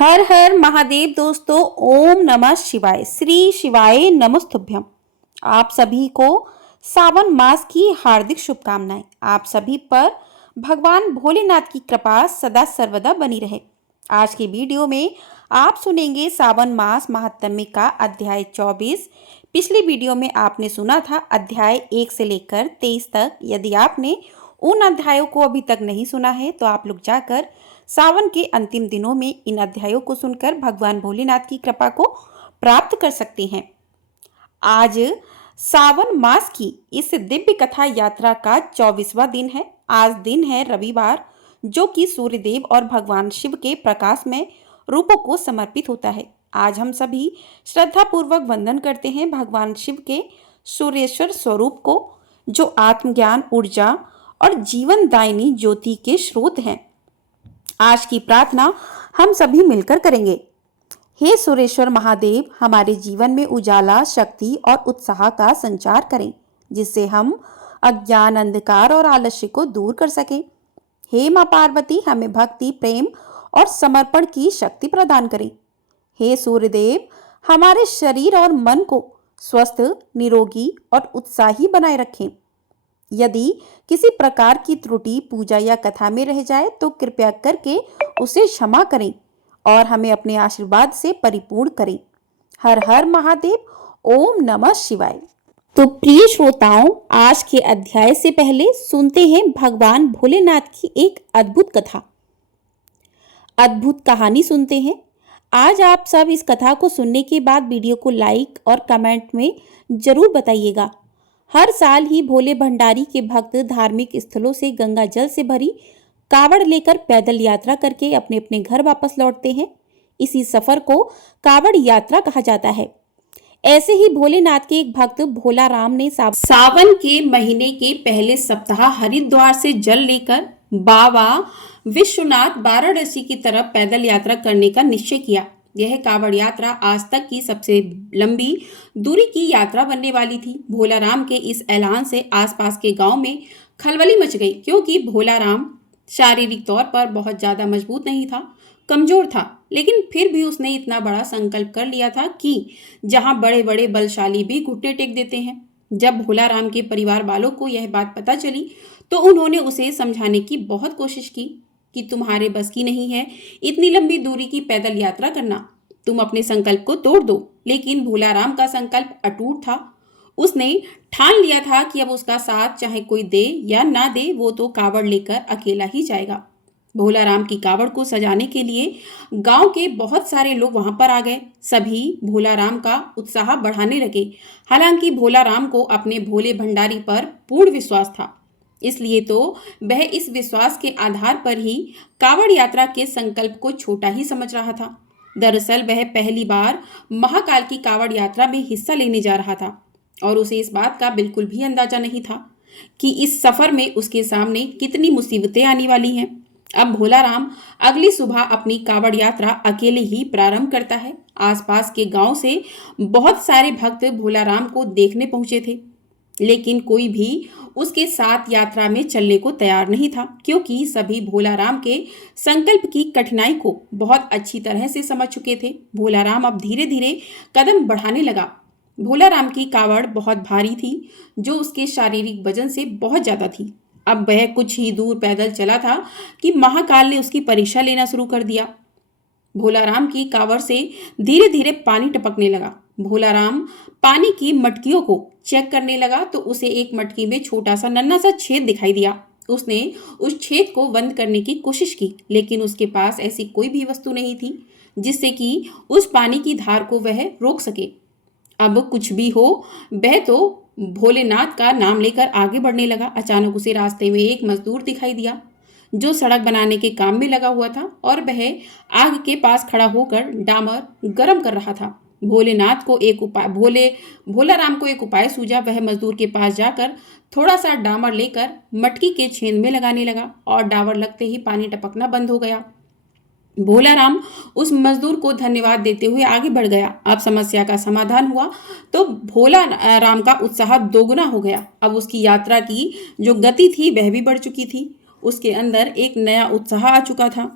हर हर महादेव दोस्तों। ओम नमः शिवाय। श्री शिवाय नमस्तुभ्यम। आप सभी को सावन मास की हार्दिक शुभकामनाएं। आप सभी पर भगवान भोलेनाथ की कृपा सदा सर्वदा बनी रहे। आज की वीडियो में आप सुनेंगे सावन मास महात्म्य का अध्याय 24। पिछली वीडियो में आपने सुना था अध्याय 1 से लेकर 23 तक। यदि आपने उन अध्यायों को अभी तक नहीं सुना है तो आप लोग जाकर सावन के अंतिम दिनों में इन अध्यायों को सुनकर भगवान भोलेनाथ की कृपा को प्राप्त कर सकते हैं। आज सावन मास की इस दिव्य कथा यात्रा का 24वां दिन है। आज दिन है रविवार, जो कि सूर्यदेव और भगवान शिव के प्रकाशमय रूपों को समर्पित होता है। आज हम सभी श्रद्धा पूर्वक वंदन करते हैं भगवान शिव के सूर्येश्वर स्वरूप को, जो आत्मज्ञान, ऊर्जा और जीवनदायिनी ज्योति के स्रोत हैं। आज की प्रार्थना हम सभी मिलकर करेंगे। हे सुरेश्वर महादेव, हमारे जीवन में उजाला, शक्ति और उत्साह का संचार करें, जिससे हम अज्ञान, अंधकार और आलस्य को दूर कर सकें। हे मां पार्वती, हमें भक्ति, प्रेम और समर्पण की शक्ति प्रदान करें। हे सूर्यदेव, हमारे शरीर और मन को स्वस्थ, निरोगी और उत्साही बनाए रखें। यदि किसी प्रकार की त्रुटि पूजा या कथा में रह जाए तो कृपया करके उसे क्षमा करें और हमें अपने आशीर्वाद से परिपूर्ण करें। हर हर महादेव। ओम नमः शिवाय। तो प्रिय श्रोताओं, आज के अध्याय से पहले सुनते हैं भगवान भोलेनाथ की एक अद्भुत कथा, अद्भुत कहानी सुनते हैं। आज आप सब इस कथा को सुनने के बाद वीडियो को लाइक और कमेंट में जरूर बताइएगा। हर साल ही भोले भंडारी के भक्त धार्मिक स्थलों से गंगा जल से भरी कावड़ लेकर पैदल यात्रा करके अपने अपने घर वापस लौटते हैं। इसी सफर को कावड़ यात्रा कहा जाता है। ऐसे ही भोलेनाथ के एक भक्त भोला राम ने सावन के महीने के पहले सप्ताह हरिद्वार से जल लेकर बाबा विश्वनाथ वाराणसी की तरफ पैदल यात्रा करने का निश्चय किया। यह कावड़ यात्रा आज तक की सबसे लंबी दूरी की यात्रा बनने वाली थी। भोला राम के इस ऐलान से आसपास के गांव में खलबली मच गई, क्योंकि भोला राम शारीरिक तौर पर बहुत ज़्यादा मजबूत नहीं था, कमजोर था, लेकिन फिर भी उसने इतना बड़ा संकल्प कर लिया था कि जहां बड़े बड़े बलशाली भी घुटने टेक देते हैं। जब भोला राम के परिवार वालों को यह बात पता चली तो उन्होंने उसे समझाने की बहुत कोशिश की कि तुम्हारे बस की नहीं है इतनी लंबी दूरी की पैदल यात्रा करना, तुम अपने संकल्प को तोड़ दो। लेकिन भोला राम का संकल्प अटूट था। उसने ठान लिया था कि अब उसका साथ चाहे कोई दे या ना दे, वो तो कावड़ लेकर अकेला ही जाएगा। भोला राम की कावड़ को सजाने के लिए गांव के बहुत सारे लोग वहां पर आ गए। सभी भोला राम का उत्साह बढ़ाने लगे। हालांकि भोला राम को अपने भोले भंडारी पर पूर्ण विश्वास था, इसलिए तो वह इस विश्वास के आधार पर ही कावड़ यात्रा के संकल्प को छोटा ही समझ रहा था। दरअसल वह पहली बार महाकाल की कावड़ यात्रा में हिस्सा लेने जा रहा था और उसे इस बात का बिल्कुल भी अंदाजा नहीं था कि इस सफर में उसके सामने कितनी मुसीबतें आने वाली हैं। अब भोला राम अगली सुबह अपनी कावड़ यात्रा अकेले ही प्रारंभ करता है। आसपास के गांव से बहुत सारे भक्त भोला राम को देखने पहुंचे थे, लेकिन कोई भी उसके साथ यात्रा में चलने को तैयार नहीं था, क्योंकि सभी भोला राम के संकल्प की कठिनाई को बहुत अच्छी तरह से समझ चुके थे। भोला राम अब धीरे धीरे कदम बढ़ाने लगा। भोला राम की कावड़ बहुत भारी थी, जो उसके शारीरिक वजन से बहुत ज्यादा थी। अब वह कुछ ही दूर पैदल चला था कि महाकाल ने उसकी परीक्षा लेना शुरू कर दिया। भोला राम की कावड़ से धीरे धीरे पानी टपकने लगा। भोला राम पानी की मटकियों को चेक करने लगा तो उसे एक मटकी में छोटा सा नन्हा सा छेद दिखाई दिया। उसने उस छेद को बंद करने की कोशिश की, लेकिन उसके पास ऐसी कोई भी वस्तु नहीं थी जिससे कि उस पानी की धार को वह रोक सके। अब कुछ भी हो, वह तो भोलेनाथ का नाम लेकर आगे बढ़ने लगा। अचानक उसे रास्ते में एक मजदूर दिखाई दिया जो सड़क बनाने के काम में लगा हुआ था और वह आग के पास खड़ा होकर डामर गर्म कर रहा था। भोला राम को एक उपाय सूझा। वह मजदूर के पास जाकर थोड़ा सा डामर लेकर मटकी के छेद में लगाने लगा और डामर लगते ही पानी टपकना बंद हो गया। भोला राम उस मजदूर को धन्यवाद देते हुए आगे बढ़ गया। अब समस्या का समाधान हुआ तो भोला राम का उत्साह दोगुना हो गया। अब उसकी यात्रा की जो गति थी वह भी बढ़ चुकी थी। उसके अंदर एक नया उत्साह आ चुका था।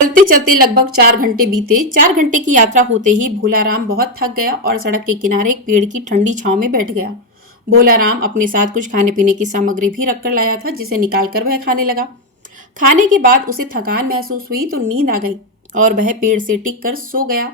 चलते चलते लगभग 4 घंटे बीते। 4 घंटे की यात्रा होते ही भोलाराम बहुत थक गया और सड़क के किनारे एक पेड़ की ठंडी छांव में बैठ गया। भोलाराम अपने साथ कुछ खाने पीने की सामग्री भी रख कर लाया था, जिसे निकालकर वह खाने लगा। खाने के बाद उसे थकान महसूस हुई तो नींद आ गई और वह पेड़ से टिक कर सो गया।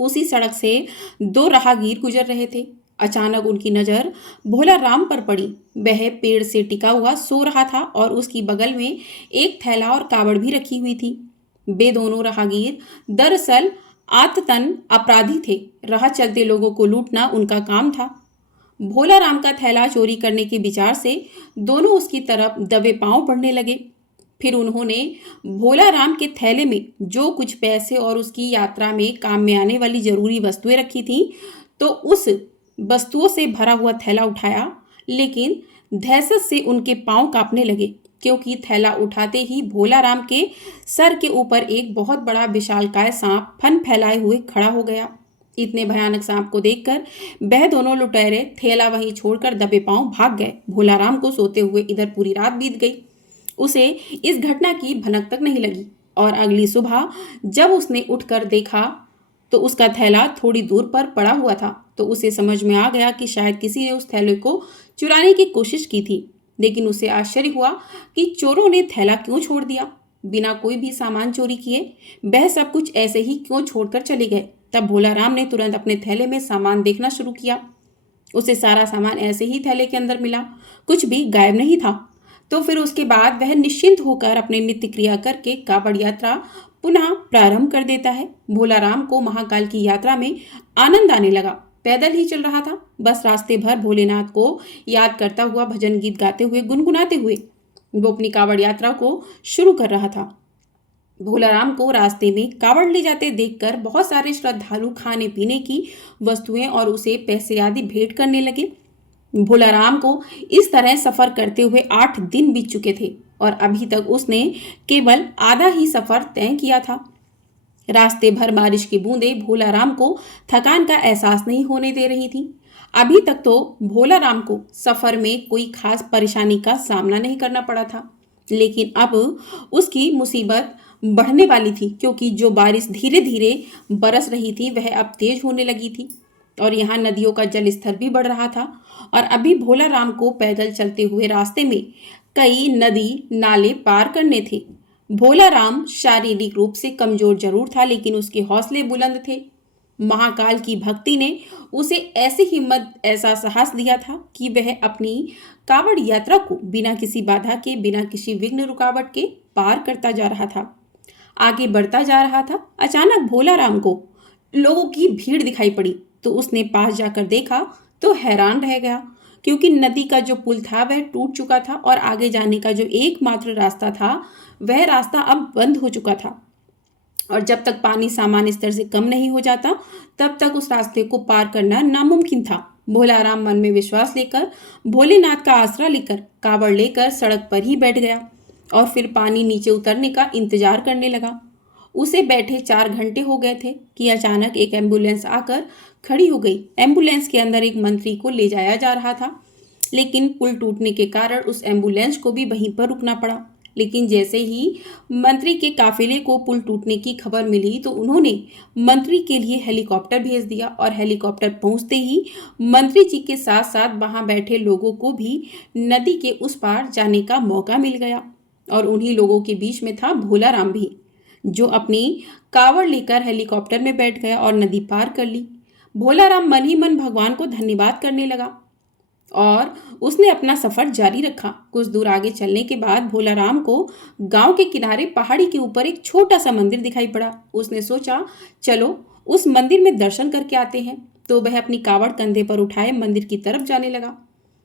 उसी सड़क से दो राहगीर गुजर रहे थे। अचानक उनकी नजर भोला राम पर पड़ी। वह पेड़ से टिका हुआ सो रहा था और उसकी बगल में एक थैला और कावड़ भी रखी हुई थी। वे दोनों राहगीर दरअसल आततन अपराधी थे। राह चलते लोगों को लूटना उनका काम था। भोला राम का थैला चोरी करने के विचार से दोनों उसकी तरफ दबे पांव बढ़ने लगे। फिर उन्होंने भोला राम के थैले में जो कुछ पैसे और उसकी यात्रा में काम में आने वाली जरूरी वस्तुएं रखी थीं, तो उस वस्तुओं से भरा हुआ थैला उठाया। लेकिन दहशत से उनके पांव कांपने लगे, क्योंकि थैला उठाते ही भोला राम के सर के ऊपर एक बहुत बड़ा विशालकाय सांप फन फैलाए हुए खड़ा हो गया। इतने भयानक सांप को देखकर वह दोनों लुटेरे थैला वहीं छोड़कर दबे पांव भाग गए। भोला राम को सोते हुए इधर पूरी रात बीत गई। उसे इस घटना की भनक तक नहीं लगी और अगली सुबह जब उसने उठकर देखा तो उसका थैला थोड़ी दूर पर पड़ा हुआ था। तो उसे समझ में आ गया कि शायद किसी ने उस थैले को चुराने की कोशिश की थी। लेकिन उसे आश्चर्य हुआ कि चोरों ने थैला क्यों छोड़ दिया, बिना कोई भी सामान चोरी किए। वह सब कुछ ऐसे ही क्यों छोड़कर चले गए। तब भोला राम ने तुरंत अपने थैले में सामान देखना शुरू किया। उसे सारा सामान ऐसे ही थैले के अंदर मिला, कुछ भी गायब नहीं था। तो फिर उसके बाद वह निश्चिंत होकर अपने नित्य क्रिया करके कावड़ यात्रा पुनः प्रारंभ कर देता है। भोला राम को महाकाल की यात्रा में आनंद आने लगा। पैदल ही चल रहा था, बस रास्ते भर भोलेनाथ को याद करता हुआ, भजन गीत गाते हुए, गुनगुनाते हुए वो अपनी कावड़ यात्रा को शुरू कर रहा था। भोला राम को रास्ते में कावड़ ले जाते देखकर बहुत सारे श्रद्धालु खाने पीने की वस्तुएं और उसे पैसे आदि भेंट करने लगे। भोला राम को इस तरह सफर करते हुए 8 दिन बीत चुके थे और अभी तक उसने केवल आधा ही सफर तय किया था। रास्ते भर बारिश की बूंदें भोला राम को थकान का एहसास नहीं होने दे रही थी। अभी तक तो भोला राम को सफर में कोई खास परेशानी का सामना नहीं करना पड़ा था, लेकिन अब उसकी मुसीबत बढ़ने वाली थी, क्योंकि जो बारिश धीरे धीरे बरस रही थी वह अब तेज होने लगी थी और यहाँ नदियों का जल स्तर भी बढ़ रहा था। और अभी भोला राम को पैदल चलते हुए रास्ते में कई नदी नाले पार करने थे। भोला राम शारीरिक रूप से कमजोर जरूर था, लेकिन उसके हौसले बुलंद थे। महाकाल की भक्ति ने उसे ऐसी हिम्मत, ऐसा साहस दिया था कि वह अपनी कावड़ यात्रा को बिना किसी बाधा के, बिना किसी विघ्न रुकावट के पार करता जा रहा था, आगे बढ़ता जा रहा था। अचानक भोला राम को लोगों की भीड़ दिखाई पड़ी। तो उसने पास जाकर देखा तो हैरान रह गया, क्योंकि नदी का जो पुल था वह टूट चुका था और आगे जाने का जो एकमात्र रास्ता था वह रास्ता अब बंद हो चुका था। और जब तक पानी सामान्य स्तर से कम नहीं हो जाता तब तक उस रास्ते को पार करना नामुमकिन था। भोला राम मन में विश्वास लेकर, भोलेनाथ का आसरा लेकर, कावड़ लेकर सड़क पर ही बैठ गया और फिर पानी नीचे उतरने का इंतजार करने लगा। उसे बैठे 4 घंटे हो गए थे कि अचानक एक एम्बुलेंस आकर खड़ी हो गई। एम्बुलेंस के अंदर एक मंत्री को ले जाया जा रहा था, लेकिन पुल टूटने के कारण उस एम्बुलेंस को भी वहीं पर रुकना पड़ा। लेकिन जैसे ही मंत्री के काफिले को पुल टूटने की खबर मिली तो उन्होंने मंत्री के लिए हेलीकॉप्टर भेज दिया और हेलीकॉप्टर पहुंचते ही मंत्री जी के साथ साथ वहां बैठे लोगों को भी नदी के उस पार जाने का मौका मिल गया। और उन्हीं लोगों के बीच में था भोला राम भी, जो अपनी कावड़ लेकर हेलीकॉप्टर में बैठ गया और नदी पार कर ली। भोला राम मन ही मन भगवान को धन्यवाद करने लगा और उसने अपना सफर जारी रखा। कुछ दूर आगे चलने के बाद भोला राम को गांव के किनारे पहाड़ी के ऊपर एक छोटा सा मंदिर दिखाई पड़ा। उसने सोचा, चलो उस मंदिर में दर्शन करके आते हैं। तो वह अपनी कावड़ कंधे पर उठाए मंदिर की तरफ जाने लगा।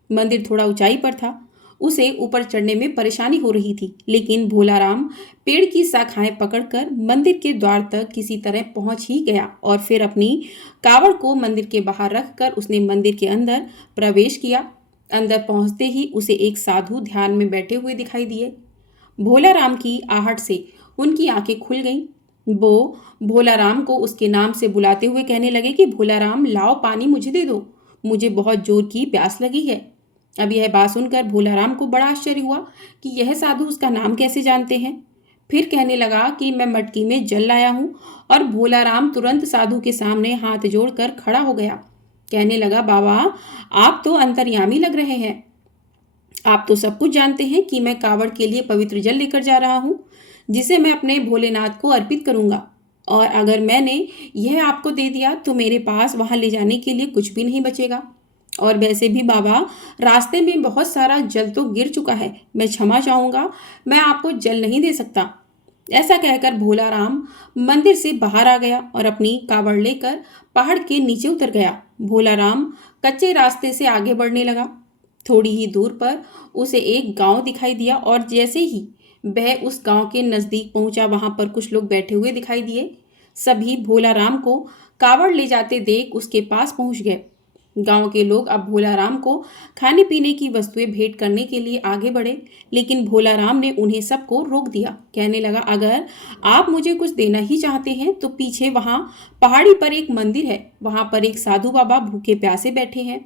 मंदिर थोड़ा ऊंचाई पर था, उसे ऊपर चढ़ने में परेशानी हो रही थी, लेकिन भोला राम पेड़ की शाखाएं पकड़कर मंदिर के द्वार तक किसी तरह पहुंच ही गया और फिर अपनी कावड़ को मंदिर के बाहर रखकर उसने मंदिर के अंदर प्रवेश किया। अंदर पहुंचते ही उसे एक साधु ध्यान में बैठे हुए दिखाई दिए। भोला राम की आहट से उनकी आंखें खुल गईं। वो भोला राम को उसके नाम से बुलाते हुए कहने लगे कि भोला राम, लाओ पानी मुझे दे दो, मुझे बहुत जोर की प्यास लगी है। अब यह बात सुनकर भोला राम को बड़ा आश्चर्य हुआ कि यह साधु उसका नाम कैसे जानते हैं। फिर कहने लगा कि मैं मटकी में जल लाया हूँ। और भोला राम तुरंत साधु के सामने हाथ जोड़कर खड़ा हो गया। कहने लगा, बाबा आप तो अंतर्यामी लग रहे हैं। आप तो सब कुछ जानते हैं कि मैं कावड़ के लिए पवित्र जल लेकर जा रहा हूँ, जिसे मैं अपने भोलेनाथ को अर्पित करूंगा। और अगर मैंने यह आपको दे दिया तो मेरे पास वहां ले जाने के लिए कुछ भी नहीं बचेगा। और वैसे भी बाबा, रास्ते में बहुत सारा जल तो गिर चुका है, मैं क्षमा चाहूंगा, मैं आपको जल नहीं दे सकता। ऐसा कहकर भोला राम मंदिर से बाहर आ गया और अपनी कावड़ लेकर पहाड़ के नीचे उतर गया। भोला राम कच्चे रास्ते से आगे बढ़ने लगा। थोड़ी ही दूर पर उसे एक गांव दिखाई दिया और जैसे ही वह उस गांव के नजदीक पहुंचा, वहां पर कुछ लोग बैठे हुए दिखाई दिए। सभी भोला राम को कावड़ ले जाते देख उसके पास पहुंच गए। गांव के लोग अब भोला राम को खाने पीने की वस्तुएं भेंट करने के लिए आगे बढ़े, लेकिन भोला राम ने उन्हें सबको रोक दिया। कहने लगा, अगर आप मुझे कुछ देना ही चाहते हैं तो पीछे वहां पहाड़ी पर एक मंदिर है, वहां पर एक साधु बाबा भूखे प्यासे बैठे हैं।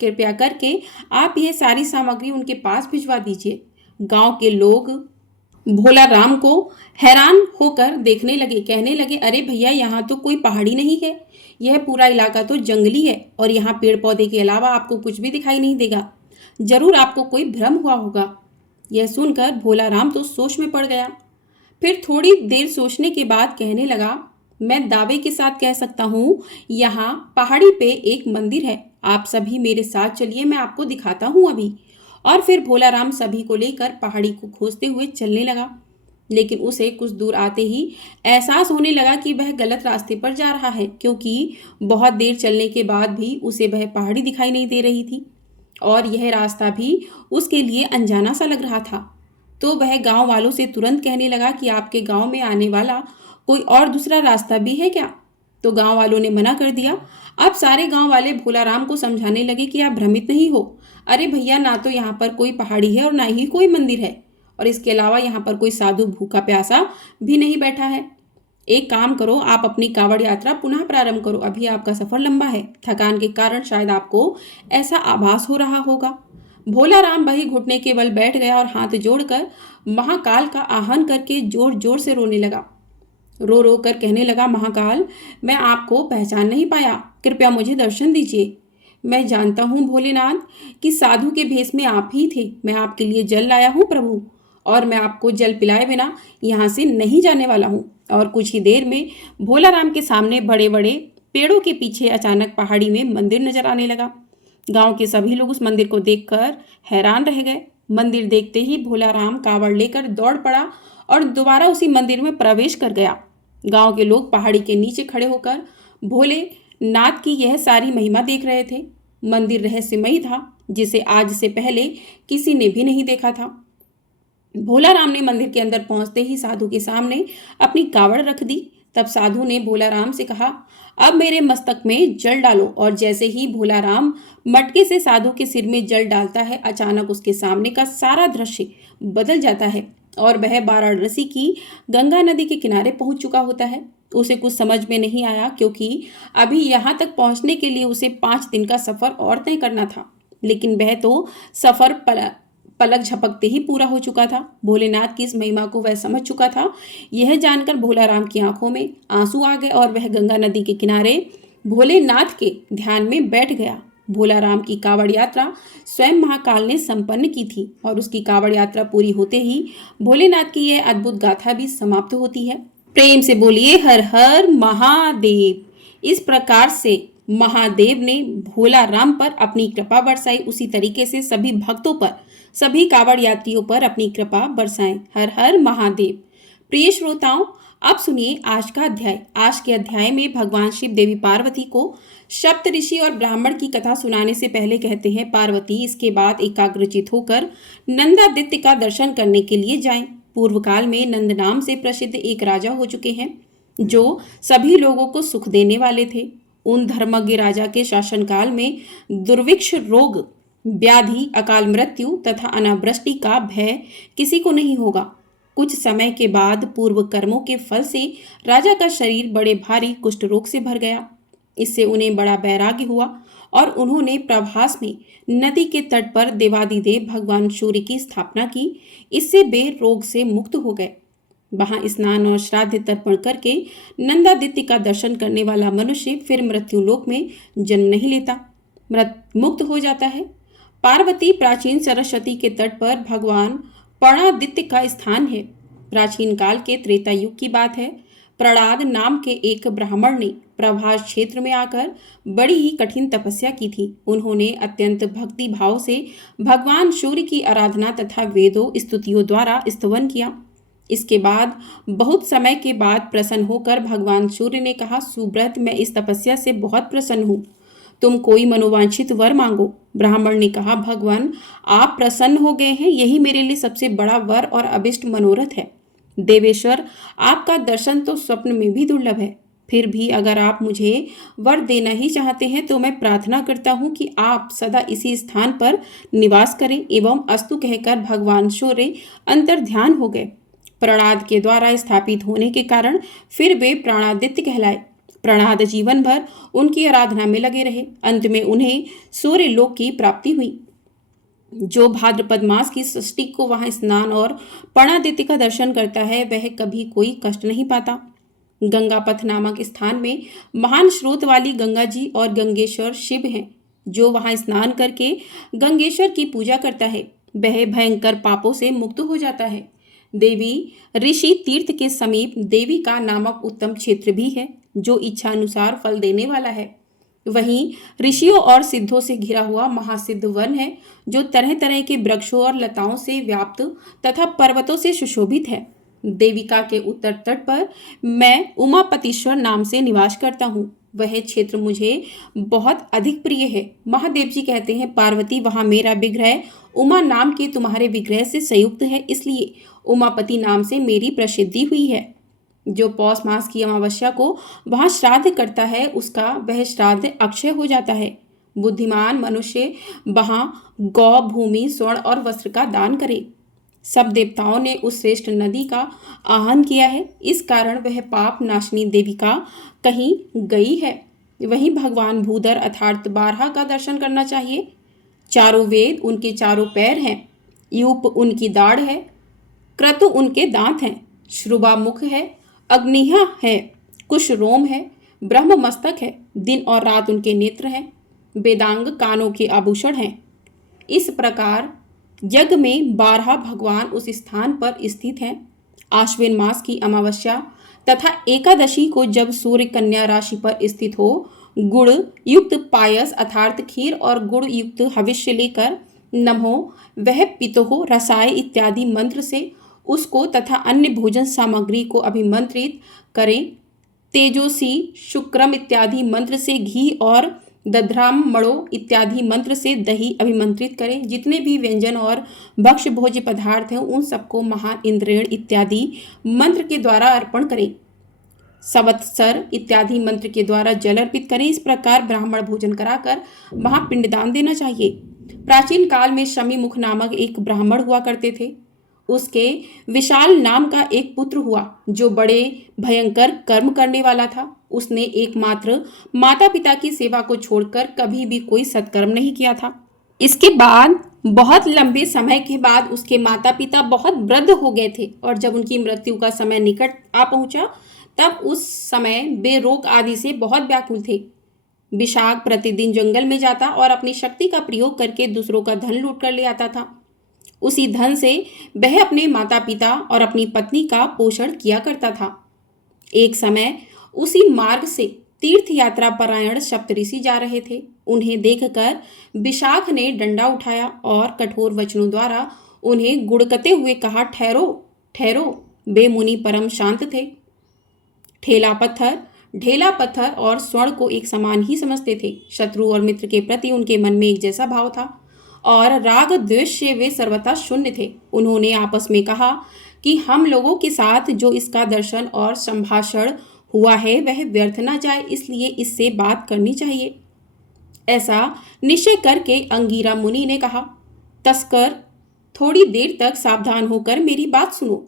कृपया करके आप यह सारी सामग्री उनके पास भिजवा दीजिए। गांव के लोग भोला राम को हैरान होकर देखने लगे। कहने लगे, अरे भैया, यहाँ तो कोई पहाड़ी नहीं है, यह पूरा इलाका तो जंगली है और यहाँ पेड़ पौधे के अलावा आपको कुछ भी दिखाई नहीं देगा। जरूर आपको कोई भ्रम हुआ होगा। यह सुनकर भोला राम तो सोच में पड़ गया। फिर थोड़ी देर सोचने के बाद कहने लगा, मैं दावे के साथ कह सकता हूँ, यहाँ पहाड़ी पे एक मंदिर है। आप सभी मेरे साथ चलिए, मैं आपको दिखाता हूँ अभी। और फिर भोला राम सभी को लेकर पहाड़ी को खोजते हुए चलने लगा। लेकिन उसे कुछ दूर आते ही एहसास होने लगा कि वह गलत रास्ते पर जा रहा है, क्योंकि बहुत देर चलने के बाद भी उसे वह पहाड़ी दिखाई नहीं दे रही थी और यह रास्ता भी उसके लिए अनजाना सा लग रहा था। तो वह गांव वालों से तुरंत कहने लगा कि आपके गांव में आने वाला कोई और दूसरा रास्ता भी है क्या? तो गांव वालों ने मना कर दिया। अब सारे गांव वाले भोला राम को समझाने लगे कि आप भ्रमित नहीं हो। अरे भैया, ना तो यहाँ पर कोई पहाड़ी है और ना ही कोई मंदिर है, और इसके अलावा यहाँ पर कोई साधु भूखा प्यासा भी नहीं बैठा है। एक काम करो, आप अपनी कावड़ यात्रा पुनः प्रारंभ करो। अभी आपका सफर लंबा है, थकान के कारण शायद आपको ऐसा आभास हो रहा होगा। भोला राम वही घुटने के बल बैठ गया और हाथ जोड़कर महाकाल का आह्वान करके जोर जोर से रोने लगा। रो रो कर कहने लगा, महाकाल, मैं आपको पहचान नहीं पाया, कृपया मुझे दर्शन दीजिए। मैं जानता हूँ भोलेनाथ कि साधु के भेष में आप ही थे। मैं आपके लिए जल लाया हूँ प्रभु, और मैं आपको जल पिलाए बिना यहाँ से नहीं जाने वाला हूँ। और कुछ ही देर में भोला राम के सामने बड़े बड़े पेड़ों के पीछे अचानक पहाड़ी में मंदिर नजर आने लगा। गांव के सभी लोग उस मंदिर को देखकर हैरान रह गए। मंदिर देखते ही भोला राम कावड़ लेकर दौड़ पड़ा और दोबारा उसी मंदिर में प्रवेश कर गया। गांव के लोग पहाड़ी के नीचे खड़े होकर भोले नाथ की यह सारी महिमा देख रहे थे। मंदिर रहस्यमयी था, जिसे आज से पहले किसी ने भी नहीं देखा था। भोला राम ने मंदिर के अंदर पहुंचते ही साधु के सामने अपनी कावड़ रख दी। तब साधु ने भोला राम से कहा, अब मेरे मस्तक में जल डालो। और जैसे ही भोला राम मटके से साधु के सिर में जल डालता है, अचानक उसके सामने का सारा दृश्य बदल जाता है और वह वाराणसी की गंगा नदी के किनारे पहुंच चुका होता है। उसे कुछ समझ में नहीं आया, क्योंकि अभी यहाँ तक पहुंचने के लिए उसे 5 दिन का सफर और तय करना था, लेकिन वह तो सफर पलक झपकते ही पूरा हो चुका था। भोलेनाथ की इस महिमा को वह समझ चुका था। यह जानकर भोला राम की आंखों में आंसू आ गए और वह गंगा नदी के किनारे भोलेनाथ के ध्यान में बैठ गया। भोला राम की कावड़ यात्रा स्वयं महाकाल ने संपन्न की थी और उसकी कावड़ यात्रा पूरी होते ही भोलेनाथ की यह अद्भुत गाथा भी समाप्त होती है। प्रेम से बोलिए हर हर महादेव। इस प्रकार से महादेव ने भोला राम पर अपनी कृपा बरसाई, उसी तरीके से सभी भक्तों पर, सभी कावड़ यात्रियों पर अपनी कृपा बरसाएं। हर हर महादेव। प्रिय श्रोताओं, अब सुनिए आज का अध्याय। आज के अध्याय में भगवान शिव देवी पार्वती को सप्त ऋषि और ब्राह्मण की कथा सुनाने से पहले कहते हैं, पार्वती इसके बाद एकाग्रचित होकर नंदादित्य का दर्शन करने के लिए जाएं। पूर्व काल में नंद नाम से प्रसिद्ध एक राजा हो चुके हैं, जो सभी लोगों को सुख देने वाले थे। उन धर्मज्ञ राजा के शासनकाल में दुर्भिक्ष, रोग, व्याधि, अकाल मृत्यु तथा अनावृष्टि का भय किसी को नहीं होगा। कुछ समय के बाद पूर्व कर्मों के फल से राजा का शरीर बड़े भारी कुष्ठ रोग से भर गया। इससे उन्हें बड़ा वैराग्य हुआ और उन्होंने प्रभास में नदी के तट पर देवादिदेव भगवान सूर्य की स्थापना की। इससे वे रोग से मुक्त हो गए। वहां स्नान और श्राद्ध तर्पण करके नंदादित्य का दर्शन करने वाला मनुष्य फिर मृत्यु लोक में जन्म नहीं लेता, मुक्त हो जाता है। पार्वती प्राचीन सरस्वती के तट पर भगवान प्रणादित्य का स्थान है। प्राचीन काल के त्रेता युग की बात है। प्रणाद नाम के एक ब्राह्मण ने प्रभास क्षेत्र में आकर बड़ी ही कठिन तपस्या की थी। उन्होंने अत्यंत भक्ति भाव से भगवान सूर्य की आराधना तथा वेदों स्तुतियों द्वारा स्तवन किया। इसके बाद बहुत समय के बाद प्रसन्न होकर भगवान सूर्य ने कहा, सुब्रत, मैं इस तपस्या से बहुत प्रसन्न हूँ, तुम कोई मनोवांछित वर मांगो। ब्राह्मण ने कहा, भगवान, आप प्रसन्न हो गए हैं, यही मेरे लिए सबसे बड़ा वर और अभिष्ट मनोरथ है। देवेश्वर, आपका दर्शन तो स्वप्न में भी दुर्लभ है। फिर भी अगर आप मुझे वर देना ही चाहते हैं तो मैं प्रार्थना करता हूँ कि आप सदा इसी स्थान पर निवास करें। एवं अस्तु कहकर भगवान सूर्य अंतर्ध्यान हो गए। प्रणाद के द्वारा स्थापित होने के कारण फिर वे प्राणादित्य कहलाए। प्रणाद जीवन भर उनकी आराधना में लगे रहे। अंत में उन्हें सूर्य लोक की प्राप्ति हुई। जो भाद्रपद मास की षष्ठी को वहां स्नान और प्रणादित्य का दर्शन करता है वह कभी कोई कष्ट नहीं पाता। गंगापथ नामक स्थान में महान स्रोत वाली गंगा जी और गंगेश्वर शिव हैं। जो वहां स्नान करके गंगेश्वर की पूजा करता है वह भयंकर पापों से मुक्त हो जाता है। देवी ऋषि तीर्थ के समीप देवी का नामक उत्तम क्षेत्र भी है जो इच्छा अनुसार फल देने वाला है। वहीं ऋषियों और सिद्धों से घिरा हुआ महासिद्ध वन है जो तरह तरह के वृक्षों और लताओं से व्याप्त तथा पर्वतों से सुशोभित है। देविका के उत्तर तट पर मैं उमापतीश्वर नाम से निवास करता हूँ। वह क्षेत्र मुझे बहुत अधिक प्रिय है। महादेव जी कहते हैं, पार्वती, वहां मेरा विग्रह उमा नाम के तुम्हारे विग्रह से संयुक्त है, इसलिए उमापति नाम से मेरी प्रसिद्धि हुई है। जो पौष मास की अमावस्या को वहां श्राद्ध करता है उसका वह श्राद्ध अक्षय हो जाता है। बुद्धिमान मनुष्य वहां गौ, भूमि, स्वर्ण और वस्त्र का दान करे। सब देवताओं ने उस श्रेष्ठ नदी का आह्वान किया है, इस कारण वह पाप नाशनी देविका कहीं गई है। वहीं भगवान भूधर अर्थात बारहा का दर्शन करना चाहिए। चारों वेद उनके चारों पैर हैं, यूप उनकी दाढ़ है, क्रतु उनके दांत हैं, श्रुबा मुख है, अग्निहा है, कुश रोम है, ब्रह्म मस्तक है, दिन और रात उनके नेत्र हैं, वेदांग कानों के आभूषण हैं। इस प्रकार यज्ञ में 12 भगवान उस स्थान पर स्थित हैं। आश्विन मास की अमावस्या तथा एकादशी को जब सूर्य कन्या राशि पर स्थित हो, गुड़ युक्त पायस अर्थात खीर और गुड़ युक्त हविष्य लेकर नमो वह पितोह रसाय इत्यादि मंत्र से उसको तथा अन्य भोजन सामग्री को अभिमंत्रित करें। तेजोसी शुक्रम इत्यादि मंत्र से घी और दध्रामणो इत्यादि मंत्र से दही अभिमंत्रित करें। जितने भी व्यंजन और भक्ष्य भोज्य पदार्थ हैं उन सबको महान इंद्रेण इत्यादि मंत्र के द्वारा अर्पण करें। संवत्सर इत्यादि मंत्र के द्वारा जल अर्पित करें। इस प्रकार ब्राह्मण भोजन कराकर वहां पिंडदान देना चाहिए। प्राचीन काल में शमी मुख नामक एक ब्राह्मण हुआ करते थे। उसके विशाल नाम का एक पुत्र हुआ जो बड़े भयंकर कर्म करने वाला था। उसने एकमात्र माता पिता की सेवा को छोड़कर कभी भी कोई सत्कर्म नहीं किया था। इसके बाद बहुत लंबे समय के बाद उसके माता पिता बहुत वृद्ध हो गए थे और जब उनकी मृत्यु का समय निकट आ पहुंचा तब उस समय वे रोग आदि से बहुत व्याकुल थे। विशाख प्रतिदिन जंगल में जाता और अपनी शक्ति का प्रयोग करके दूसरों का धन लूट कर ले आता था। उसी धन से वह अपने माता पिता और अपनी पत्नी का पोषण किया करता था। एक समय उसी मार्ग से तीर्थ यात्रा परायण सप्तऋषि जा रहे थे। उन्हें देखकर विशाख ने डंडा उठाया और कठोर वचनों द्वारा उन्हें गुड़कते हुए कहा, ठहरो ठहरो। वे मुनि परम शांत थे। ढेला पत्थर और स्वर्ण को एक समान ही समझते थे। शत्रु और मित्र के प्रति उनके मन में एक जैसा भाव था और राग द्वेष से वे सर्वथा शून्य थे। उन्होंने आपस में कहा कि हम लोगों के साथ जो इसका दर्शन और संभाषण हुआ है वह व्यर्थ ना जाए, इसलिए इससे बात करनी चाहिए। ऐसा निश्चय करके अंगीरा मुनि ने कहा, तस्कर, थोड़ी देर तक सावधान होकर मेरी बात सुनो।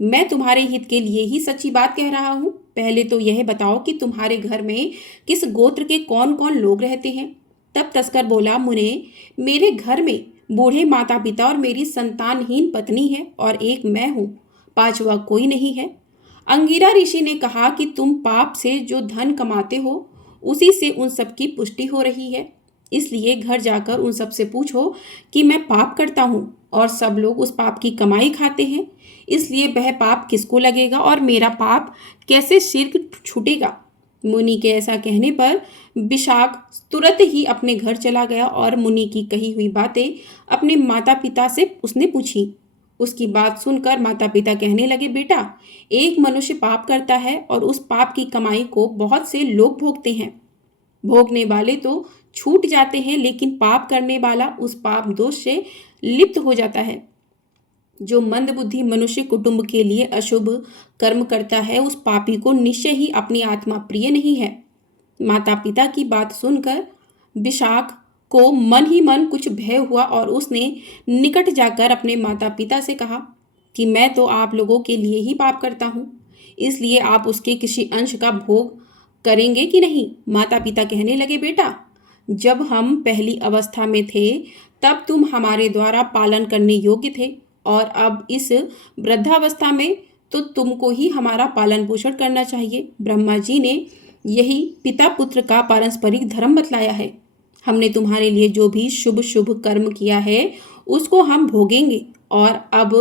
मैं तुम्हारे हित के लिए ही सच्ची बात कह रहा हूँ। पहले तो यह बताओ कि तुम्हारे घर में किस गोत्र के कौन कौन लोग रहते हैं। तब तस्कर बोला, मुने, मेरे घर में बूढ़े माता पिता और मेरी संतानहीन पत्नी है और एक मैं हूँ। पांचवा कोई नहीं है। अंगिरा ऋषि ने कहा कि तुम पाप से जो धन कमाते हो उसी से उन सब की पुष्टि हो रही है, इसलिए घर जाकर उन सब से पूछो कि मैं पाप करता हूँ और सब लोग उस पाप की कमाई खाते हैं, इसलिए वह पाप किसको लगेगा और मेरा पाप कैसे शिर्क छूटेगा। मुनि के ऐसा कहने पर विशाख तुरंत ही अपने घर चला गया और मुनि की कही हुई बातें अपने माता पिता से उसने पूछी। उसकी बात सुनकर माता पिता कहने लगे, बेटा, एक मनुष्य पाप करता है और उस पाप की कमाई को बहुत से लोग भोगते हैं। भोगने वाले तो छूट जाते हैं, लेकिन पाप करने वाला उस पाप दोष से लिप्त हो जाता है। जो मंदबुद्धि मनुष्य कुटुंब के लिए अशुभ कर्म करता है उस पापी को निश्चय ही अपनी आत्मा प्रिय नहीं है। माता पिता की बात सुनकर विशाख को मन ही मन कुछ भय हुआ और उसने निकट जाकर अपने माता पिता से कहा कि मैं तो आप लोगों के लिए ही पाप करता हूँ, इसलिए आप उसके किसी अंश का भोग करेंगे कि नहीं। माता पिता कहने लगे, बेटा, जब हम पहली अवस्था में थे तब तुम हमारे द्वारा पालन करने योग्य थे और अब इस वृद्धावस्था में तो तुमको ही हमारा पालन पोषण करना चाहिए। ब्रह्मा जी ने यही पिता पुत्र का पारस्परिक धर्म बतलाया है। हमने तुम्हारे लिए जो भी शुभ शुभ कर्म किया है उसको हम भोगेंगे और अब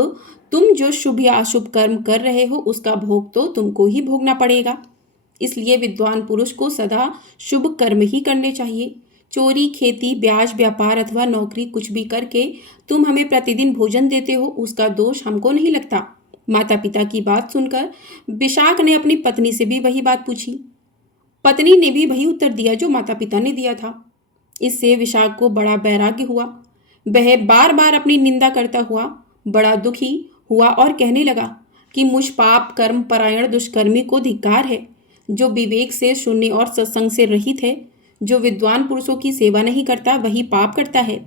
तुम जो शुभ या अशुभ कर्म कर रहे हो उसका भोग तो तुमको ही भोगना पड़ेगा। इसलिए विद्वान पुरुष को सदा शुभ कर्म ही करने चाहिए। चोरी, खेती, ब्याज, व्यापार अथवा नौकरी कुछ भी करके तुम हमें प्रतिदिन भोजन देते हो उसका दोष हमको नहीं लगता। माता पिता की बात सुनकर विशाख ने अपनी पत्नी से भी वही बात पूछी। पत्नी ने भी वही उत्तर दिया जो माता पिता ने दिया था। इससे विशाख को बड़ा वैराग्य हुआ। वह बार बार अपनी निंदा करता हुआ बड़ा दुखी हुआ और कहने लगा कि मुझ पाप कर्म परायण दुष्कर्मी को धिक्कार है, जो विवेक से शून्य और सत्संग से रहित है, जो विद्वान पुरुषों की सेवा नहीं करता वही पाप करता है।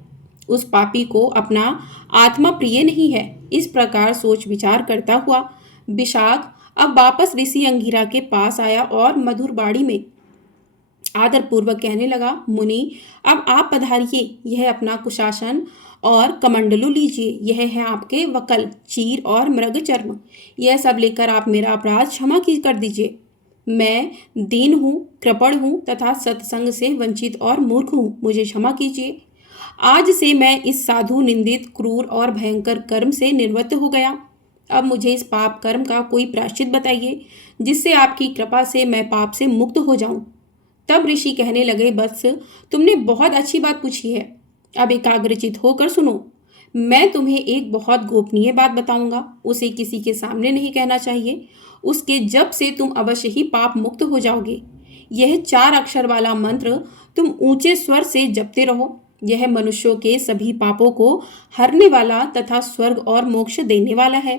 उस पापी को अपना आत्मा प्रिय नहीं है। इस प्रकार सोच विचार करता हुआ विशाख अब वापस ऋषि अंगिरा के पास आया और मधुर बाड़ी में आदर पूर्वक कहने लगा, मुनि, अब आप पधारिए, यह अपना कुशासन और कमंडलू लीजिए, यह है आपके वकल, चीर और मृग चर्म, यह सब लेकर आप मेरा अपराध क्षमा की कर दीजिए। मैं दीन हूँ, कृपण हूँ तथा सत्संग से वंचित और मूर्ख हूँ, मुझे क्षमा कीजिए। आज से मैं इस साधु निंदित क्रूर और भयंकर कर्म से निवृत्त हो गया। अब मुझे इस पाप कर्म का कोई प्रायश्चित बताइए जिससे आपकी कृपा से मैं पाप से मुक्त हो जाऊं। तब ऋषि कहने लगे, वत्स, तुमने बहुत अच्छी बात पूछी है। अब एकाग्रचित होकर सुनो। मैं तुम्हें एक बहुत गोपनीय बात बताऊंगा, उसे किसी के सामने नहीं कहना चाहिए। उसके जप से तुम अवश्य ही पाप मुक्त हो जाओगे। यह 4 अक्षर वाला मंत्र तुम ऊंचे स्वर से जपते रहो। यह मनुष्यों के सभी पापों को हरने वाला तथा स्वर्ग और मोक्ष देने वाला है।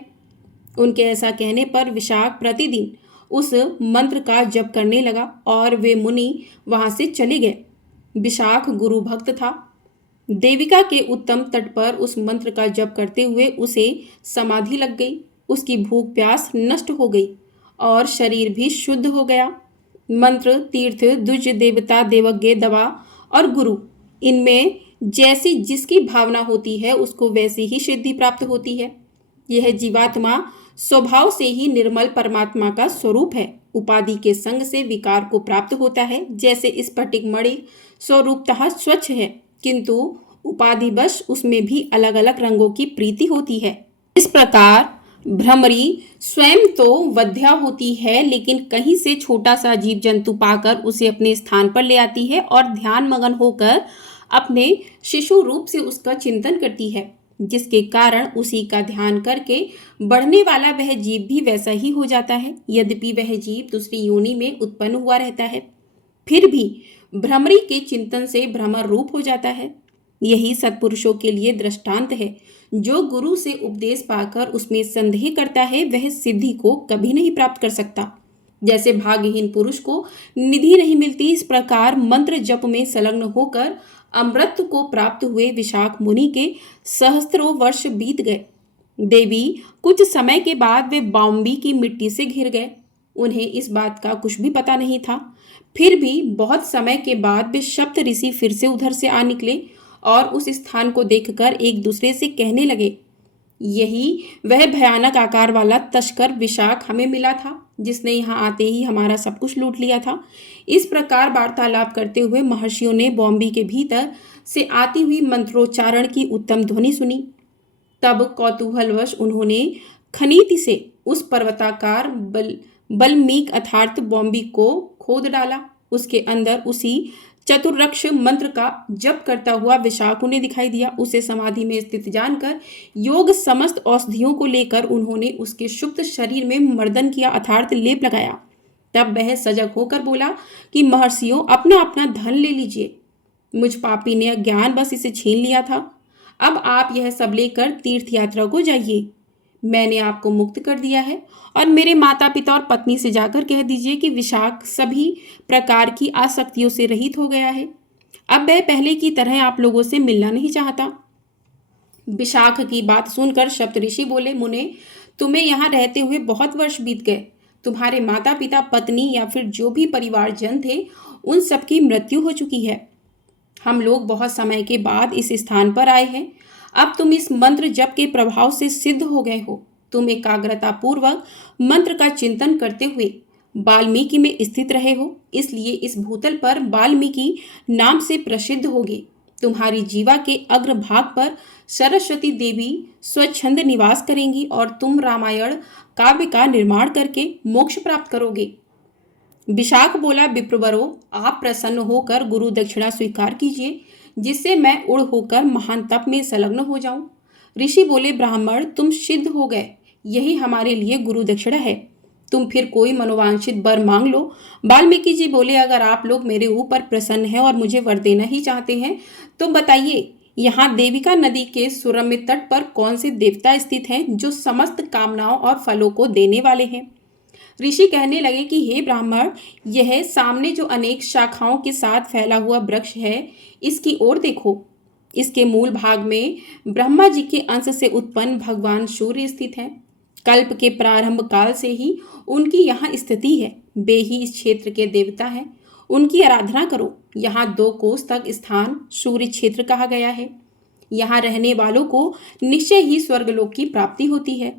उनके ऐसा कहने पर विशाख प्रतिदिन उस मंत्र का जप करने लगा और वे मुनि वहां से चले गए। विशाख गुरु भक्त था। देविका के उत्तम तट पर उस मंत्र का जप करते हुए उसे समाधि लग गई। उसकी भूख प्यास नष्ट हो गई और शरीर भी शुद्ध हो गया। मंत्र, तीर्थ, द्विज, देवता, देवज्ञ, दवा और गुरु, इनमें जैसी जिसकी भावना होती है उसको वैसी ही सिद्धि प्राप्त होती है। यह जीवात्मा स्वभाव से ही निर्मल परमात्मा का स्वरूप है। उपाधि के संग से विकार को प्राप्त होता है। जैसे स्फटिक मणि स्वरूपतः स्वच्छ है, किंतु उपाधिवश उसमें भी अलग अलग रंगों की प्रीति होती है। इस प्रकार भ्रमरी स्वयं तो वध्या होती है, लेकिन कहीं से छोटा सा जीव जंतु पाकर उसे अपने स्थान पर ले आती है और ध्यान मगन होकर अपने शिशु रूप से उसका चिंतन करती है, जिसके कारण उसी का ध्यान करके बढ़ने वाला वह जीव भी वैसा ही हो जाता है। यद्यपि वह जीव दूसरी योनि में उत्पन्न हुआ रहता है, फिर भी भ्रमरी के चिंतन से भ्रमर रूप हो जाता है। यही सत्पुरुषों के लिए दृष्टांत है। जो गुरु से उपदेश पाकर उसमें संदेह करता है वह सिद्धि को कभी नहीं प्राप्त कर सकता। जैसे भाग्यहीन पुरुष को निधि नहीं मिलती, इस प्रकार मंत्र जप में संलग्न होकर अमृत को प्राप्त हुए विशाख मुनि के सहस्त्रों वर्ष बीत गए। देवी कुछ समय के बाद वे बाउंबी की मिट्टी से घिर गए। उन्हें इस बात का कुछ भी पता नहीं था। फिर भी बहुत समय के बाद वे सप्त ऋषि फिर से उधर से आ निकले और उस स्थान को देखकर एक दूसरे से कहने लगे, यही वह भयानक आकार वाला तस्कर विशाख हमें मिला था, जिसने यहाँ आते ही हमारा सब कुछ लूट लिया था। इस प्रकार वार्तालाप करते हुए महर्षियों ने बॉम्बी के भीतर से आती हुई मंत्रोच्चारण की उत्तम ध्वनि सुनी। तब कौतूहलवश उन्होंने खनीति से उस पर्वताकार बल्मीक अर्थात बॉम्बी को खोद डाला। उसके अंदर उसी चतुर्रक्ष मंत्र का जप करता हुआ विशाख उन्हें दिखाई दिया। उसे समाधि में स्थित जानकर योग समस्त औषधियों को लेकर उन्होंने उसके सुप्त शरीर में मर्दन किया अर्थात लेप लगाया। तब वह सजग होकर बोला कि महर्षियों, अपना अपना धन ले लीजिए, मुझ पापी ने अज्ञान बस इसे छीन लिया था। अब आप यह सब लेकर तीर्थ यात्रा को जाइए। मैंने आपको मुक्त कर दिया है और मेरे माता पिता और पत्नी से जाकर कह दीजिए कि विशाख सभी प्रकार की आसक्तियों से रहित हो गया है। अब वह पहले की तरह आप लोगों से मिलना नहीं चाहता। विशाख की बात सुनकर सप्तऋषि बोले, मुने, तुम्हें यहाँ रहते हुए बहुत वर्ष बीत गए। तुम्हारे माता पिता, पत्नी या फिर जो भी परिवारजन थे, उन सबकी मृत्यु हो चुकी है। हम लोग बहुत समय के बाद इस स्थान पर आए हैं। अब तुम इस मंत्र जप के प्रभाव से सिद्ध हो गए हो। तुम एकाग्रता पूर्वक मंत्र का चिंतन करते हुए वाल्मीकि में स्थित रहे हो, इसलिए इस भूतल पर वाल्मीकि नाम से प्रसिद्ध होगे। तुम्हारी जीवा के अग्रभाग पर सरस्वती देवी स्वच्छंद निवास करेंगी और तुम रामायण काव्य का निर्माण करके मोक्ष प्राप्त करोगे। विशाख बोला, विप्रवरो, आप प्रसन्न होकर गुरु दक्षिणा स्वीकार कीजिए, जिससे मैं उड़ होकर महान तप में संलग्न हो जाऊं। ऋषि बोले, ब्राह्मण, तुम सिद्ध हो गए, यही हमारे लिए गुरु दक्षिणा है। तुम फिर कोई मनोवांछित वर मांग लो। वाल्मीकि जी बोले, अगर आप लोग मेरे ऊपर प्रसन्न हैं और मुझे वर देना ही चाहते हैं तो बताइए, यहाँ देविका नदी के सुरम्य तट पर कौन से देवता स्थित हैं जो समस्त कामनाओं और फलों को देने वाले हैं। ऋषि कहने लगे कि हे ब्राह्मण, यह सामने जो अनेक शाखाओं के साथ फैला हुआ वृक्ष है, इसकी ओर देखो। इसके मूल भाग में ब्रह्मा जी के अंश से उत्पन्न भगवान सूर्य स्थित हैं। कल्प के प्रारंभ काल से ही उनकी यहाँ स्थिति है। वे ही इस क्षेत्र के देवता हैं। उनकी आराधना करो। यहाँ 2 कोस तक स्थान सूर्य क्षेत्र कहा गया है। यहाँ रहने वालों को निश्चय ही स्वर्गलोक की प्राप्ति होती है।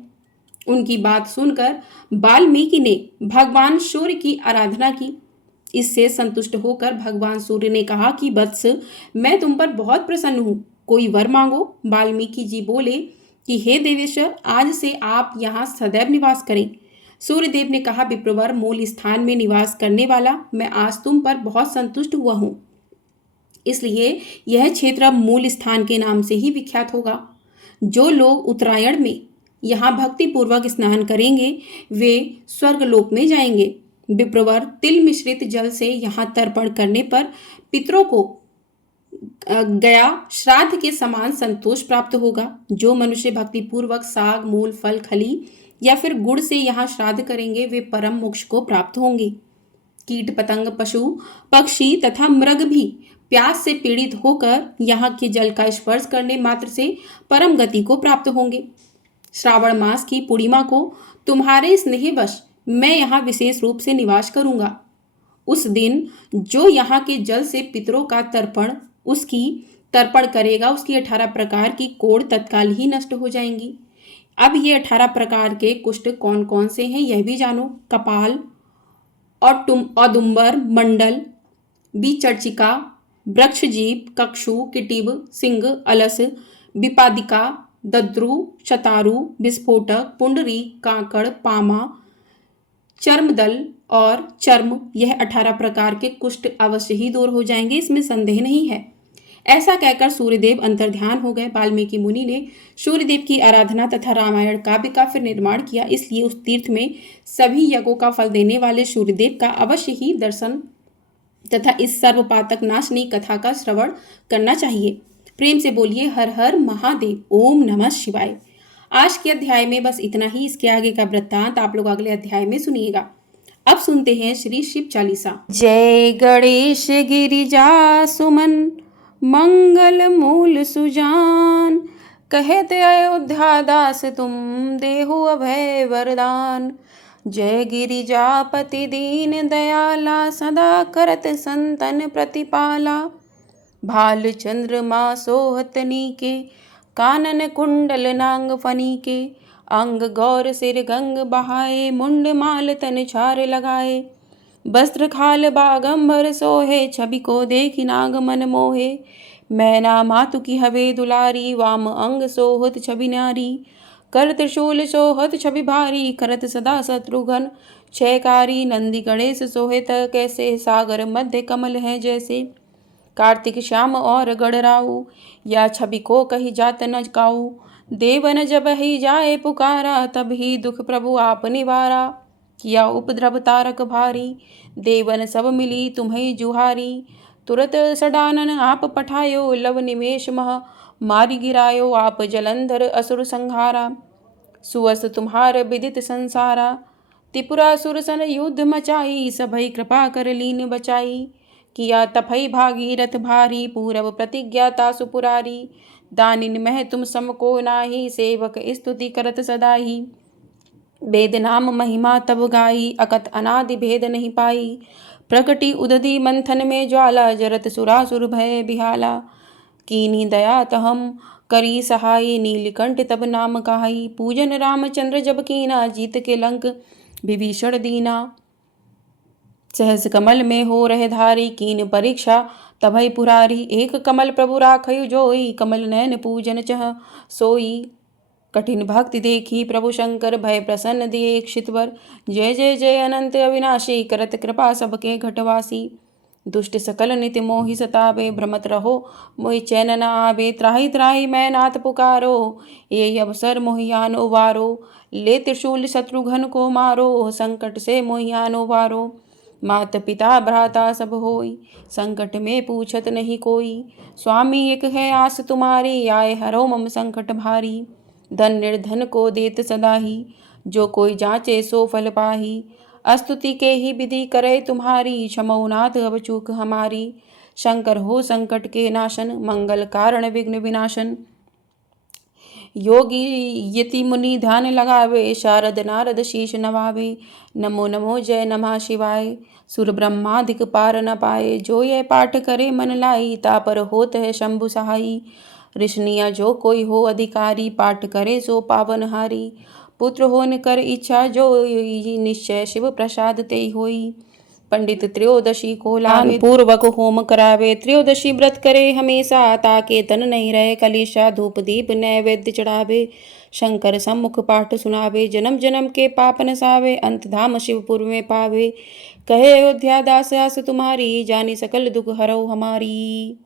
उनकी बात सुनकर वाल्मीकि ने भगवान सूर्य की आराधना की। इससे संतुष्ट होकर भगवान सूर्य ने कहा कि वत्स, मैं तुम पर बहुत प्रसन्न हूँ, कोई वर मांगो। वाल्मीकि जी बोले कि हे देवेश्वर, आज से आप यहाँ सदैव निवास करें। सूर्यदेव ने कहा, विप्रवर, मूल स्थान में निवास करने वाला मैं आज तुम पर बहुत संतुष्ट हुआ हूँ, इसलिए यह क्षेत्र अब मूल स्थान के नाम से ही विख्यात होगा। जो लोग उत्तरायण में यहाँ भक्ति पूर्वक स्नान करेंगे वे स्वर्गलोक में जाएंगे। विप्रवर, तिल मिश्रित जल से यहाँ तर्पण करने पर पितरों को गया श्राद्ध के समान संतोष प्राप्त होगा। जो मनुष्य भक्ति पूर्वक साग, मूल, फल, खली या फिर गुड़ से यहाँ श्राद्ध करेंगे वे परम मोक्ष को प्राप्त होंगे। कीट पतंग, पशु पक्षी तथा मृग भी प्यास से पीड़ित होकर यहाँ के जल का स्पर्श करने मात्र से परम गति को प्राप्त होंगे। श्रावण मास की पूर्णिमा को तुम्हारे स्नेहवश मैं यहाँ विशेष रूप से निवास करूँगा। उस दिन जो यहाँ के जल से पितरों का तर्पण करेगा, उसकी 18 प्रकार की कोढ़ तत्काल ही नष्ट हो जाएंगी। अब ये 18 प्रकार के कुष्ठ कौन कौन से हैं यह भी जानो। कपाल, औदुंबर, मंडल, विचर्चिका, वृक्षजीव, कक्षु, किटिब, सिंह, अलस, विपादिका, दद्रु, शतारु, विस्फोटक, पुंडरी, कांकड़, पामा, चर्मदल और चर्म, यह 18 प्रकार के कुष्ठ अवश्य ही दूर हो जाएंगे, इसमें संदेह नहीं है। ऐसा कहकर सूर्यदेव अंतर्ध्यान हो गए। वाल्मीकि मुनि ने सूर्यदेव की आराधना तथा रामायण काव्य का फिर निर्माण किया। इसलिए उस तीर्थ में सभी यज्ञों का फल देने वाले सूर्यदेव का अवश्य ही दर्शन तथा इस सर्वपातक नाशनी कथा का श्रवण करना चाहिए। प्रेम से बोलिए हर हर महादेव, ओम नमः शिवाय। आज के अध्याय में बस इतना ही। इसके आगे का वृत्तांत आप लोग अगले अध्याय में सुनिएगा। अब सुनते हैं श्री शिव चालीसा। जय गणेश गिरिजा सुमन, मंगल मूल सुजान, कहते अयोध्या दास तुम देहु अभय वरदान। जय गिरिजापति दीन दयाला, सदा करत संतन प्रतिपाला। भाल चंद्रमा सोहतनी के, कानन कुंडल नांग फनी के, अंग गौर सिर गंग बहाए, मुंड माल तन छार लगाए, वस्त्र खाल बागंबर सोहे, छवि को देखी नाग मन मोहे, मैना मातु की हवे दुलारी, वाम अंग सोहत छवि नारी, कर त्रिशूल सोहत छवि भारी, करत सदा शत्रुघ्न छयकारी, नंदी गणेश सोहित कैसे, सागर मध्य कमल है जैसे, कार्तिक श्याम और गढ़राऊ, या छवि को कही जात न काऊ, देवन जब ही जाए पुकारा, तब ही दुख प्रभु आप निवारा, किया उपद्रव तारक भारी, देवन सब मिली तुम्हें जुहारी, तुरत सडानन आप पठायो, लव निमेष मह मारी गिरायो, आप जलंधर असुर संहारा, सुअस तुम्हार विदित संसारा, त्रिपुरासुर सन युद्ध मचाई, सभई कृपा कर लीन बचाई, किया तपई भागीरथ भारी, पूरब प्रतिज्ञा तासु पुरारी, दानिन मह तुम सम को नाही, सेवक स्तुति करत सदाही, वेद नाम महिमा तब गाई, अकत अनादि भेद नहीं पाई, प्रकटी उदधि मंथन में ज्वाला, जरत सुरासुर भय बिहाला, कीनी दया तहम करी सहाई, नीलकंठ तब नाम कहाई, पूजन रामचंद्र जब कीना, जीत के लंक विभीषण दीना, सहस कमल में हो रहे धारी, कीन परीक्षा तभई पुरारी, एक कमल प्रभु राखयु जोई, कमल नयन पूजन चह सोई, कठिन भक्ति देखी प्रभु शंकर, भय प्रसन्न दिए क्षितवर, जय जय जय अनंत अविनाशी, करत कृपा सबके घटवासी, दुष्ट सकल नित्य मोहि सतावे, भ्रमत रहो मोहि चैन न आवे, त्राहि त्राहि मैं नाथ पुकारो, ये अवसर मोहियान उबारो, ले त्रिशूल शत्रुघ्न को मारो, संकट से मोहियान उबारो, मात पिता भ्राता सब होई, संकट में पूछत नहीं कोई, स्वामी एक है आस तुम्हारी, आए हरो मम संकट भारी, धन निर्धन को देत सदाही, जो कोई जांचे सो फल पाही, अस्तुति के ही विधि करे तुम्हारी, क्षमौ नाथ अब चूक हमारी, शंकर हो संकट के नाशन, मंगल कारण विघ्न विनाशन, योगी यति मुनि ध्यान लगावे, शारद नारद शीश नवावे, नमो नमो जय नमः शिवाय, सुर ब्रह्मादिक पार न पाए, जो ये पाठ करे मन लाई, तापर होत है शंभु सहाई, ऋषनिया जो कोई हो अधिकारी, पाठ करे सो पावनहारी, पुत्र होन कर इच्छा जो निश्चय शिव प्रसाद ते होई, पंडित त्रयोदशी को लावे, पूर्वक होम करावे, त्रयोदशी व्रत करे हमेशा, ताके तन नहीं रहे कलेशा, धूप दीप नैवेद्य चढ़ावे, शंकर सम्मुख पाठ सुनावे, जन्म जन्म के पाप नसावे, अंत धाम शिवपुर में पावे, कहे अयोध्या दास आस तुम्हारी, जानी सकल दुख हरौ हमारी,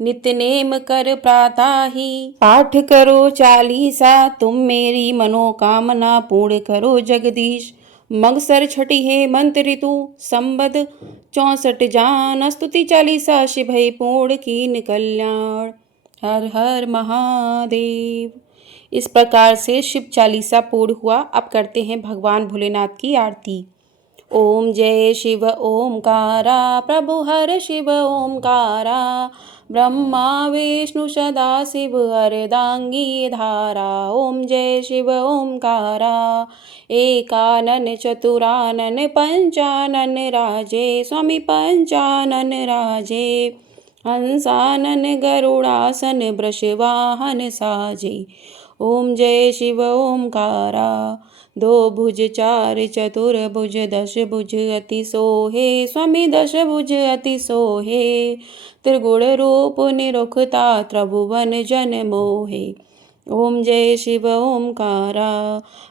नित्य नेम कर प्राताही, पाठ करो चालीसा, तुम मेरी मनोकामना पूर्ण करो जगदीश, मगसर छठी है मंत्र ऋतु, संबद 64 जान, स्तुति चालीसा शिभई पूर्ण कीन कल्याण, हर हर महादेव। इस प्रकार से शिव चालीसा पूर्ण हुआ। अब करते हैं भगवान भोलेनाथ की आरती। ओम जय शिव ओमकारा, प्रभु हर शिव ओमकारा, ब्रह्मा विष्णु सदा शिव अर्धांगी धारा। ओम जय शिव ओमकारा, एकानन चतुरानन पंचानन राजे, स्वामी पंचानन राजे, हंसानन गरुड़ासन वृषवाहन साजे। ओम जय शिव ओमकारा, दो भुज चार चतुर्भुज, दश भुज अति सोहे, स्वामी दश भुज अति सोहे, त्रिगुण रूप निरुखता त्रिभुवन जन मोहे। ओम जय शिव ओमकारा,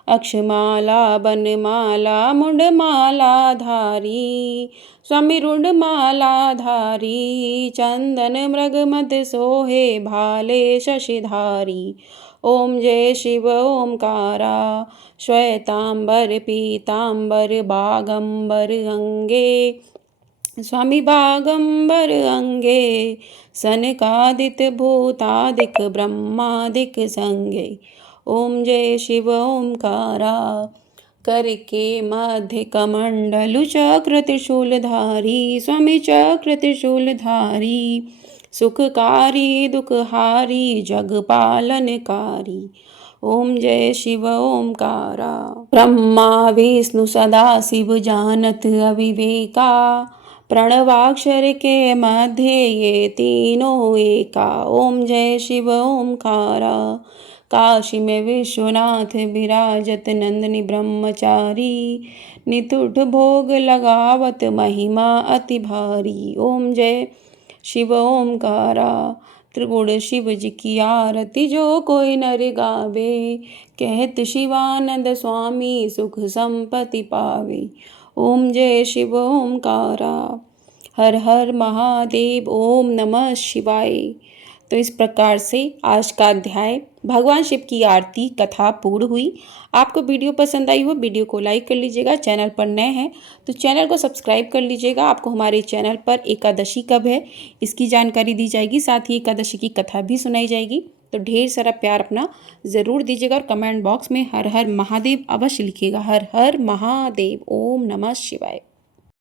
अक्षमाला बनमाला मुंडमाला धारी, स्वामी रुंडमाला धारी, चंदन मृग मध्य सोहे, भाले शशिधारी। ओम जय शिव ओमकारा, श्वेतांबर पीतांबर बागंबर अंगे, स्वामी बागंबर अंगे, सनकादिक भूतादिक ब्रह्मादिक संगे। ओम जय शिव ओमकारा, करके मध्य कमंडलु चक्र त्रिशूलधारी, स्वामी चक्र त्रिशूलधारी, सुखकारी दुखहारी जग पालनकारी। ओम जय शिव ओमकारा, ब्रह्मा विष्णु सदा शिव जानत अविवेका, प्रणवाक्षर के मध्य ये तीनों एका। ओम जय शिव ओमकारा। काशी में विश्वनाथ विराजत नंदनी ब्रह्मचारी। नितुठ भोग लगावत महिमा अति भारी। ओम जय शिव ओमकारा। त्रिगुण शिव जी की आरती जो कोई नर गावे। कहत शिवानंद स्वामी सुख संपत्ति पावे। ओम जय शिव ओमकारा। हर हर महादेव। ओम नमः शिवाय। तो इस प्रकार से आज का अध्याय भगवान शिव की आरती कथा पूर्ण हुई। आपको वीडियो पसंद आई हो वीडियो को लाइक कर लीजिएगा। चैनल पर नए हैं तो चैनल को सब्सक्राइब कर लीजिएगा। आपको हमारे चैनल पर एकादशी कब है इसकी जानकारी दी जाएगी, साथ ही एकादशी की कथा भी सुनाई जाएगी। तो ढेर सारा प्यार अपना ज़रूर दीजिएगा और कमेंट बॉक्स में हर हर महादेव अवश्य लिखिएगा। हर हर महादेव। ओम नमः शिवाय।